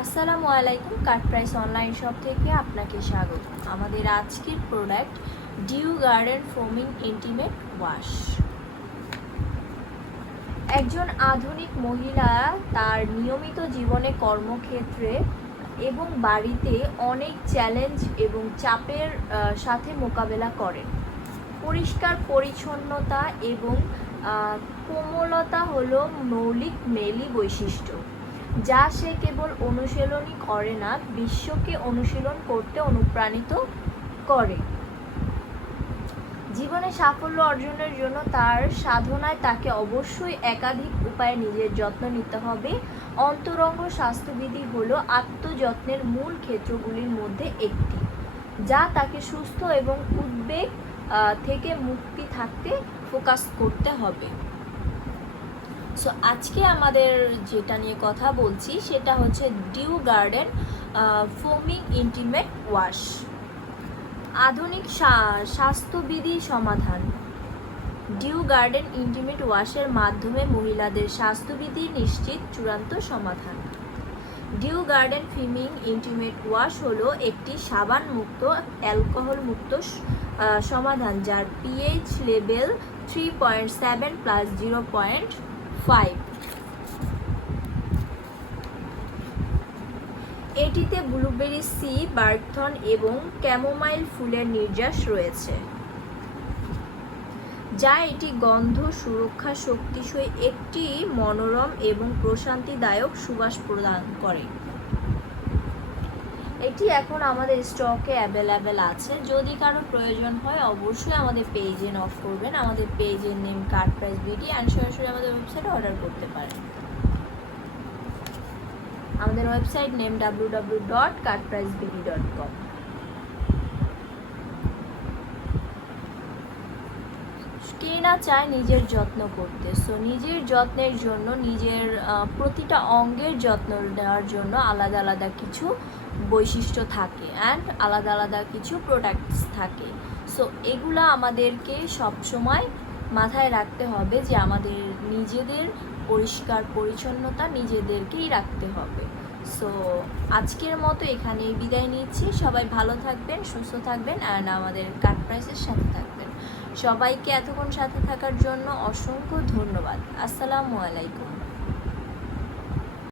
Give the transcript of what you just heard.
আসসালামু আলাইকুম, কাট price online shop থেকে আপনাকে স্বাগত। আমাদের আজকের প্রোডাক্ট DewGarden ফোমিং ইন্টিমেট ওয়াশ। একজন আধুনিক মহিলা তার নিয়মিত জীবনে, কর্মক্ষেত্রে এবং বাড়িতে অনেক চ্যালেঞ্জ এবং চাপের সাথে মোকাবেলা করেন। পরিষ্কার পরিচ্ছন্নতা এবং কোমলতা হলো মৌলিক মেলি বৈশিষ্ট্য, যা সে কেবল অনুশীলনই করে না, বিশ্বকে অনুশীলন করতে অনুপ্রাণিত করে। জীবনে সাফল্য অর্জনের জন্য তার সাধনায় তাকে অবশ্যই একাধিক উপায়ে নিজের যত্ন নিতে হবে। অন্তরঙ্গ স্বাস্থ্যবিধি হলো আত্মযত্নের মূল ক্ষেত্রগুলির মধ্যে একটি, যা তাকে সুস্থ এবং উদ্বেগ থেকে মুক্তি থাকতে ফোকাস করতে হবে। সো আজকে আমাদের যেটা নিয়ে কথা বলছি সেটা হচ্ছে DewGarden ফোমিং ইন্টিমেট ওয়াশ, আধুনিক স্বাস্থ্যবিধি সমাধান। DewGarden ইন্টিমেট ওয়াশের মাধ্যমে মহিলাদের স্বাস্থ্যবিধি নিশ্চিত চূড়ান্ত সমাধান। DewGarden ফোমিং ইন্টিমেট ওয়াশ হলো একটি সাবান মুক্ত, অ্যালকোহল মুক্ত সমাধান, যার pH লেভেল 3.7 প্লাস 0.5। এটিতে ব্লুবেরি সি, বার্কথন এবং ক্যামোমাইল ফুলের নির্যাস রয়েছে, যা এটি গন্ধ সুরক্ষা শক্তিশালী একটি মনোরম এবং প্রশান্তিদায়ক সুবাস প্রদান করে। এটি এখন আমাদের স্টকে অ্যাভেলেবেল আছে। যদি কারো প্রয়োজন হয় অবশ্যই আমাদের পেজে নক করবেন। আমাদের পেজের নেম cutpricebd অ্যান্ড সরাসরি আমাদের ওয়েবসাইটে অর্ডার করতে পারেন। আমাদের ওয়েবসাইট নেম www.cutpricebd.com। কে না চায় নিজের যত্ন করতে? সো নিজের যত্নের জন্য, নিজের প্রতিটা অঙ্গের যত্ন নেওয়ার জন্য আলাদা আলাদা কিছু বৈশিষ্ট্য থাকে অ্যান্ড আলাদা আলাদা কিছু প্রোডাক্টস থাকে। সো এগুলো আমাদেরকে সবসময় মাথায় রাখতে হবে যে আমাদের নিজেদের পরিষ্কার পরিচ্ছন্নতা নিজেদেরকেই রাখতে হবে। সো আজকের মতো এখানেই বিদায় নিচ্ছি। সবাই ভালো থাকবেন, সুস্থ থাকবেন অ্যান্ড আমাদের কাট প্রাইসের সাথে থাকবেন। সবাইকে এতক্ষণ সাথে থাকার জন্য অসংখ্য ধন্যবাদ। আসসালামু আলাইকুম।